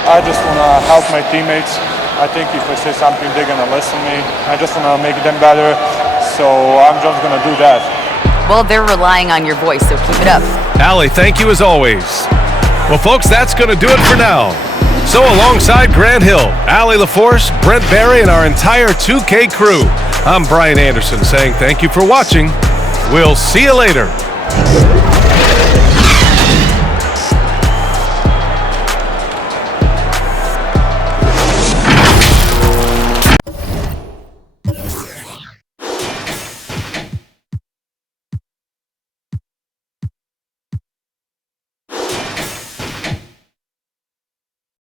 I just want to help my teammates. I think if I say something, they're going to listen to me. I just want to make them better, so I'm just going to do that. Well, they're relying on your voice, so keep it up. Allie, thank you as always. Well, folks, that's going to do it for now. So alongside Grant Hill, Allie LaForce, Brent Barry, and our entire 2K crew, I'm Brian Anderson saying thank you for watching. We'll see you later.